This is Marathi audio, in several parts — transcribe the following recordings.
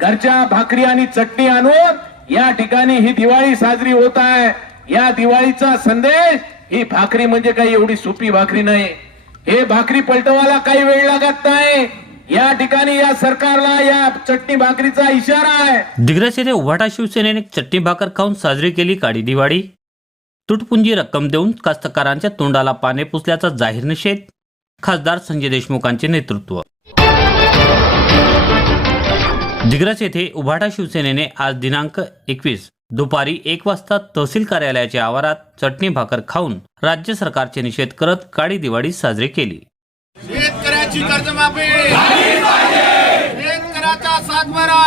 घरच्या भाकरी आणि चटणी आणून या ठिकाणी ही दिवाळी साजरी होत आहे. या दिवाळीचा संदेश ही भाकरी म्हणजे काही एवढी सोपी भाकरी नाही. हे भाकरी पलटवायला काही वेळ लागत नाही. या ठिकाणी या सरकारला या चटणी भाकरीचा इशारा आहे. दिग्रस येथे उभाटा शिवसेनेने चटणी भाकर खाऊन साजरी केली काळी दिवाळी. तुटपुंजी रक्कम देऊन कास्तकारांच्या तोंडाला पाने पुसल्याचा जाहीर निषेध खासदार संजय देशमुखांचे नेतृत्व. दिग्रस येथे उभाटा शिवसेनेने आज दिनांक एकवीस दुपारी एक वाजता तहसील कार्यालयाच्या आवारात चटणी भाकर खाऊन राज्य सरकारचे निषेध करत काळी दिवाळी साजरी केली. शेतकऱ्याची कर्जमाफी. शेतकऱ्याचा सातबारा.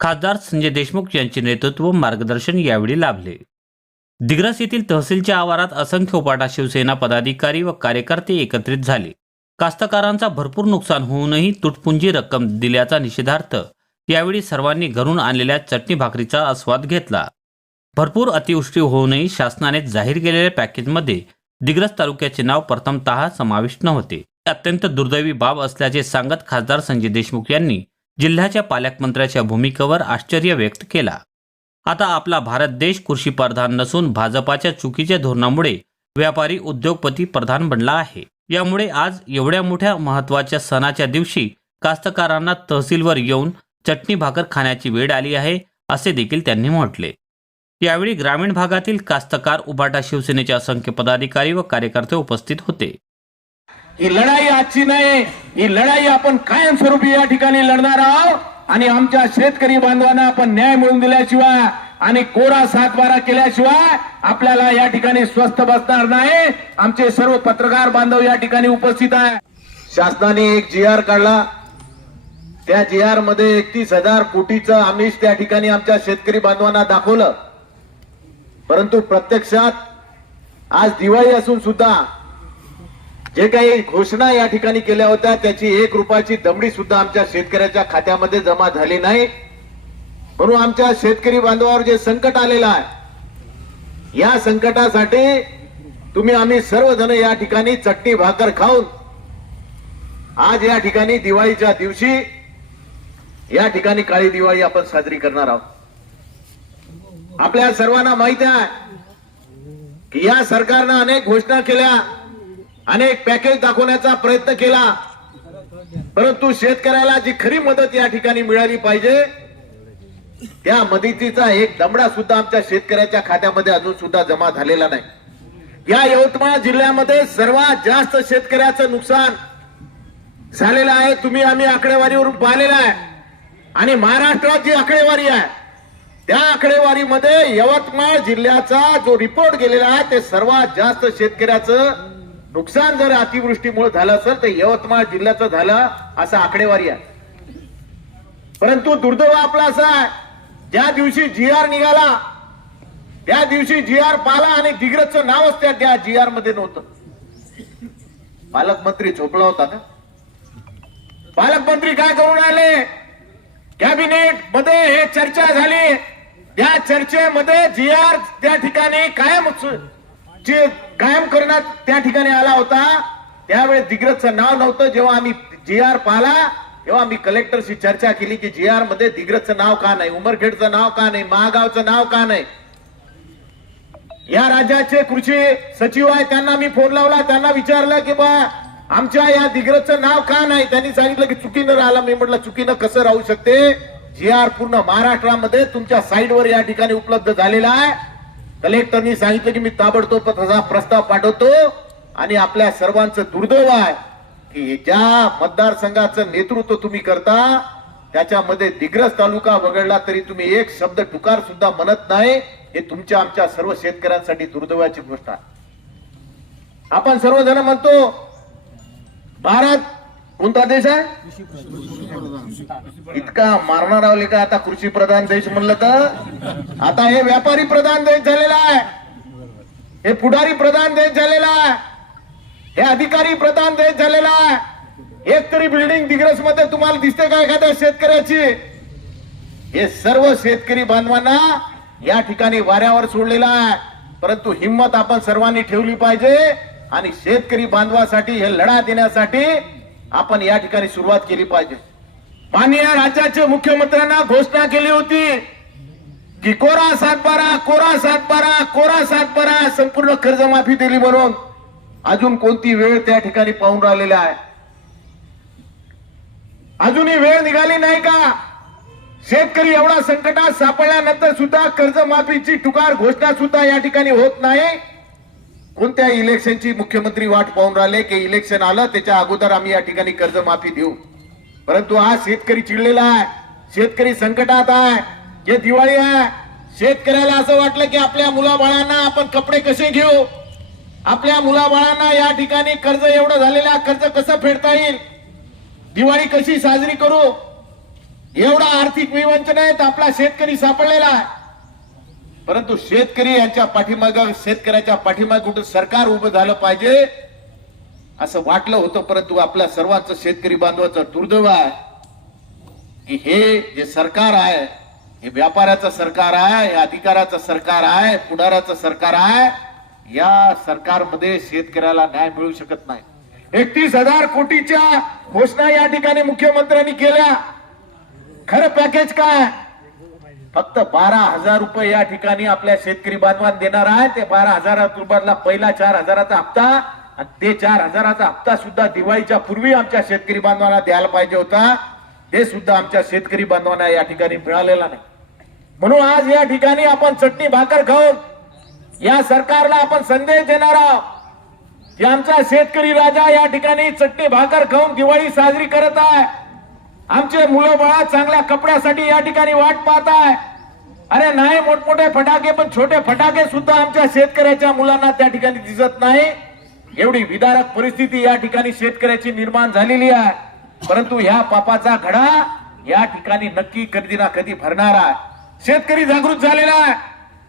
खासदार संजय देशमुख यांचे नेतृत्व मार्गदर्शन यावेळी लाभले. दिग्रस येथील तहसीलच्या आवारात असंख्य उपाटा शिवसेना पदाधिकारी व कार्यकर्ते एकत्रित झाले. कास्तकारांचा भरपूर नुकसान होऊनही तुटपुंजी रक्कम दिल्याचा निषेधार्थ यावेळी सर्वांनी घरून आणलेल्या चटणी भाकरीचा आस्वाद घेतला. भरपूर अतिवृष्टी होऊनही शासनाने जाहीर केलेल्या पॅकेजमध्ये दिग्रस तालुक्याचे नाव प्रथमतः समाविष्ट नव्हते. अत्यंत दुर्दैवी बाब असल्याचे सांगत खासदार संजय देशमुख यांनी जिल्ह्याच्या पालकमंत्र्याच्या भूमिकेवर आश्चर्य व्यक्त केला. आता आपला भारत देश कृषी प्रधान नसून भाजपाच्या चुकीच्या धोरणामुळे व्यापारी उद्योगपती प्रधान बनला आहे. यामुळे आज एवढ्या मोठ्या महत्त्वाच्या सणाच्या दिवशी कास्तकारांना तहसीलवर येऊन चटणी भाकर खाण्याची वेळ आली आहे असे देखील त्यांनी म्हटले. यावेळी ग्रामीण भागातील कास्तकार उभाटा शिवसेनेचे असंख्य पदाधिकारी व कार्यकर्ते उपस्थित होते. ही लढाई आजची नाही ही लढाई आपण कायमस्वरूपी या ठिकाणी लढणार आहोत आणि आमच्या शेतकरी बांधवांना आपण न्याय मिळवून दिल्याशिवाय आणि कोरा सातबारा केल्याशिवाय आपल्याला या ठिकाणी स्वस्थ बसणार नाही. आमचे सर्व पत्रकार बांधव या ठिकाणी उपस्थित आहे. शासनाने एक जी आर काढला. त्या जी आरमध्ये एकतीस हजार कोटीचं आमिष त्या ठिकाणी आमच्या शेतकरी बांधवांना दाखवलं. परंतु प्रत्यक्षात आज दिवाळी असून सुद्धा जे काही घोषणा या ठिकाणी केल्या होत्या त्याची एक रुपयाची दमडी सुद्धा आमच्या शेतकऱ्याच्या खात्यामध्ये जमा झाली नाही. म्हणून आमच्या शेतकरी बांधवावर जे संकट आलेलं आहे या संकटासाठी तुम्ही आम्ही सर्वजण या ठिकाणी चटणी भाकर खाऊन आज या ठिकाणी दिवाळीच्या दिवशी या ठिकाणी काळी दिवाळी आपण साजरी करणार आहोत. आपल्या सर्वांना माहिती आहे की या सरकारनं अनेक घोषणा केल्या अनेक पॅकेज दाखवण्याचा प्रयत्न केला परंतु शेतकऱ्याला जी खरी मदत या ठिकाणी मिळाली पाहिजे त्या मदतीचा एक दमडा सुद्धा आमच्या शेतकऱ्याच्या खात्यामध्ये अजून सुद्धा जमा झालेला नाही. या यवतमाळ जिल्ह्यामध्ये सर्वात जास्त शेतकऱ्याचं नुकसान झालेलं आहे. तुम्ही आम्ही आकडेवारीवरून पाहिलेला आहे. आणि महाराष्ट्रात जी आकडेवारी आहे त्या आकडेवारीमध्ये यवतमाळ जिल्ह्याचा जो रिपोर्ट गेलेला आहे ते सर्वात जास्त शेतकऱ्याचं नुकसान जर अतिवृष्टीमुळे झालं असेल तर यवतमाळ जिल्ह्याचं झालं असं आकडेवारी आहे. परंतु दुर्दैव आपला असा आहे ज्या दिवशी जी आर निघाला त्या दिवशी जी आर पाला आणि दिग्रजचं नावच त्या त्या जी आरमध्ये नव्हतं. पालकमंत्री झोपला होता का पालकमंत्री काय करून आले? कॅबिनेटमध्ये हे चर्चा झाली. त्या चर्चेमध्ये जी आर त्या ठिकाणी कायम जे कायम करण्यात त्या ठिकाणी आला होता. त्यावेळी दिग्रजचं नाव नव्हतं. जेव्हा आम्ही जी आर पाहिला तेव्हा आम्ही कलेक्टरशी चर्चा केली की जी आरमध्ये दिग्रजचं नाव का नाही उमरखेडचं नाव का नाही महागावचं नाव का नाही? या राज्याचे कृषी सचिव आहे त्यांना मी फोन लावला त्यांना विचारलं की बा आमच्या या दिग्रजचं नाव का नाही? त्यांनी सांगितलं की चुकीनं राहिलं. मी म्हटलं चुकीनं कसं राहू शकते? जी आर पूर्ण महाराष्ट्रामध्ये तुमच्या साईडवर या ठिकाणी उपलब्ध झालेला आहे. कलेक्टरनी सांगितलं की मी ताबडतोब तसा प्रस्ताव पाठवतो आणि आपल्या सर्वांचं दुर्दैव आहे. की ज्या मतदारसंघाचं नेतृत्व तुम्ही करता त्याच्यामध्ये दिग्रस तालुका वगळला तरी तुम्ही एक शब्द टुकार सुद्धा म्हणत नाही. हे तुमच्या आमच्या सर्व शेतकऱ्यांसाठी दुर्दैवाची गोष्ट आहे. आपण सर्वजण म्हणतो भारत कोणता देश आहे? इतका मारणार आवले का आता कृषी प्रधान देश म्हणलं तर. आता हे व्यापारी प्रधान देश झालेला आहे. हे पुढारी प्रधान देश झालेला आहे. हे अधिकारी प्रधान देश झालेला आहे. एक तरी बिल्डिंग दिग्रसमध्ये तुम्हाला दिसते का एखाद्या शेतकऱ्याची? हे सर्व शेतकरी बांधवांना या ठिकाणी वाऱ्यावर सोडलेला आहे. परंतु हिंमत आपण सर्वांनी ठेवली पाहिजे आणि शेतकरी बांधवासाठी हे लढा देण्यासाठी आपण या ठिकाणी सुरुवात केली पाहिजे. माननीय राज्याचे मुख्यमंत्र्यांना घोषणा केली होती की कोरा सातबारा कोरा सातबारा कोरा सातबारा संपूर्ण कर्जमाफी दिली म्हणून. अजून कोणती वेळ त्या ठिकाणी पाहून राहिलेला आहे? अजूनही वेळ निघाली नाही का? शेतकरी एवढा संकटात सापडल्यानंतर सुद्धा कर्जमाफीची टुकार घोषणा सुद्धा या ठिकाणी होत नाही. कोणत्या इलेक्शनची मुख्यमंत्री वाट पाहून राहिले? की इलेक्शन आलं त्याच्या अगोदर आम्ही या ठिकाणी कर्जमाफी देऊ. परंतु आज शेतकरी चिडलेला आहे. शेतकरी संकटात आहे. हे दिवाळी आहे. शेतकऱ्याला असं वाटलं की आपल्या मुलाबाळांना आपण कपडे कसे घेऊ? आपल्या मुलाबाळांना या ठिकाणी कर्ज एवढं झालेलं आहे, कर्ज कसं फेडता येईल? दिवाळी कशी साजरी करू? एवढा आर्थिक विवंचनेत आपला शेतकरी सापडलेला आहे. परंतु शेतकरी यांच्या पाठीमाग शेतकऱ्याच्या पाठीमाग कुठं सरकार उभं झालं पाहिजे असं वाटलं होतं परंतु आपल्या सर्वांचं शेतकरी बांधवाचं दुर्दैव आहे की हे जे सरकार आहे हे व्यापाऱ्याचं सरकार आहे हे अधिकाराचं सरकार आहे पुढाऱ्याचं सरकार आहे या सरकारमध्ये शेतकऱ्याला न्याय मिळू शकत नाही. एकतीस हजार कोटीच्या घोषणा या ठिकाणी मुख्यमंत्र्यांनी केल्या. खरं पॅकेज काय? फक्त बारा हजार रुपये या ठिकाणी आपल्या शेतकरी बांधवान देणार आहे ते बारा हजार रुपयातला पहिला चार हजाराचा हप्ता आणि ते चार हजाराचा हप्ता सुद्धा दिवाळीच्या पूर्वी आमच्या शेतकरी बांधवांना द्यायला पाहिजे होता. ते सुद्धा आमच्या शेतकरी बांधवांना या ठिकाणी मिळालेला नाही. म्हणून आज या ठिकाणी आपण चटणी भाकर खाऊन या सरकारला आपण संदेश देणार आहोत की आमचा शेतकरी राजा या ठिकाणी चट्टी भाकर खाऊन दिवाळी साजरी करत आहे. आमचे मुलं बाळा चांगल्या कपड्यासाठी या ठिकाणी वाट पाहत आहे. अरे नाही मोठमोठे फटाके पण छोटे फटाके सुद्धा आमच्या शेतकऱ्याच्या मुलांना त्या ठिकाणी दिसत नाही. एवढी विदारक परिस्थिती या ठिकाणी शेतकऱ्याची निर्माण झालेली आहे. परंतु ह्या पापाचा घडा या ठिकाणी नक्की कधी ना कधी भरणार आहे. शेतकरी जागृत झालेला आहे.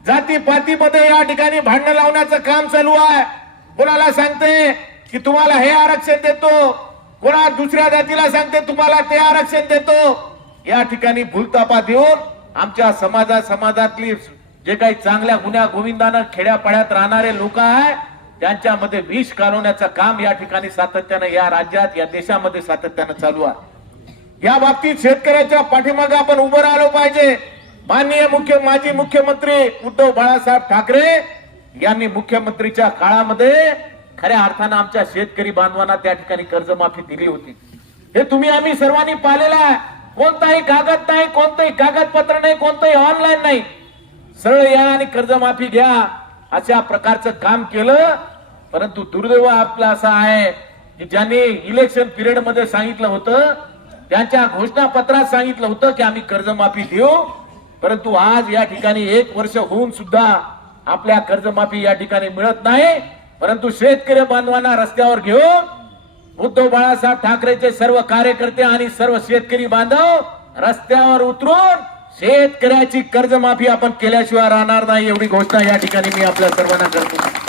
जाती पातीमध्ये या ठिकाणी भांडण लावण्याचं काम चालू आहे. कोणाला सांगते की तुम्हाला हे आरक्षण देतो कोणा दुसऱ्या जातीला सांगते तुम्हाला ते आरक्षण देतो. या ठिकाणी भूलतापा देऊन आमच्या समाजा समाजातली जे काही चांगल्या गुन्ह्या गोविंदानं खेड्यापाड्यात राहणारे लोक आहे त्यांच्यामध्ये विष कालवण्याचं काम या ठिकाणी सातत्यानं या राज्यात या देशामध्ये सातत्यानं चालू आहे. या बाबतीत शेतकऱ्याच्या पाठीमागे आपण उभं राहिलो पाहिजे. माननीय मुख्य माजी मुख्यमंत्री उद्धव बाळासाहेब ठाकरे यांनी मुख्यमंत्रीच्या काळामध्ये खऱ्या अर्थानं आमच्या शेतकरी बांधवांना त्या ठिकाणी कर्जमाफी दिली होती. हे तुम्ही आम्ही सर्वांनी पाहिलेलं आहे. कोणताही कागद नाही कोणतंही कागदपत्र नाही कोणतंही ऑनलाईन नाही. सरळ या आणि कर्जमाफी घ्या अशा प्रकारचं काम केलं. परंतु दुर्दैव आपलं असं आहे की ज्यांनी इलेक्शन पिरियडमध्ये सांगितलं होतं त्यांच्या घोषणापत्रात सांगितलं होतं की आम्ही कर्जमाफी देऊ. परंतु आज या ठिकाणी एक वर्ष होऊन सुद्धा आपल्या कर्जमाफी या ठिकाणी मिळत नाही. परंतु शेतकरी बांधवांना रस्त्यावर घेऊन उद्धव बाळासाहेब ठाकरेचे सर्व कार्यकर्ते आणि सर्व शेतकरी बांधव रस्त्यावर उतरून शेतकऱ्याची कर्जमाफी आपण केल्याशिवाय राहणार नाही एवढी घोषणा या ठिकाणी मी आपल्या सर्वांना करतो.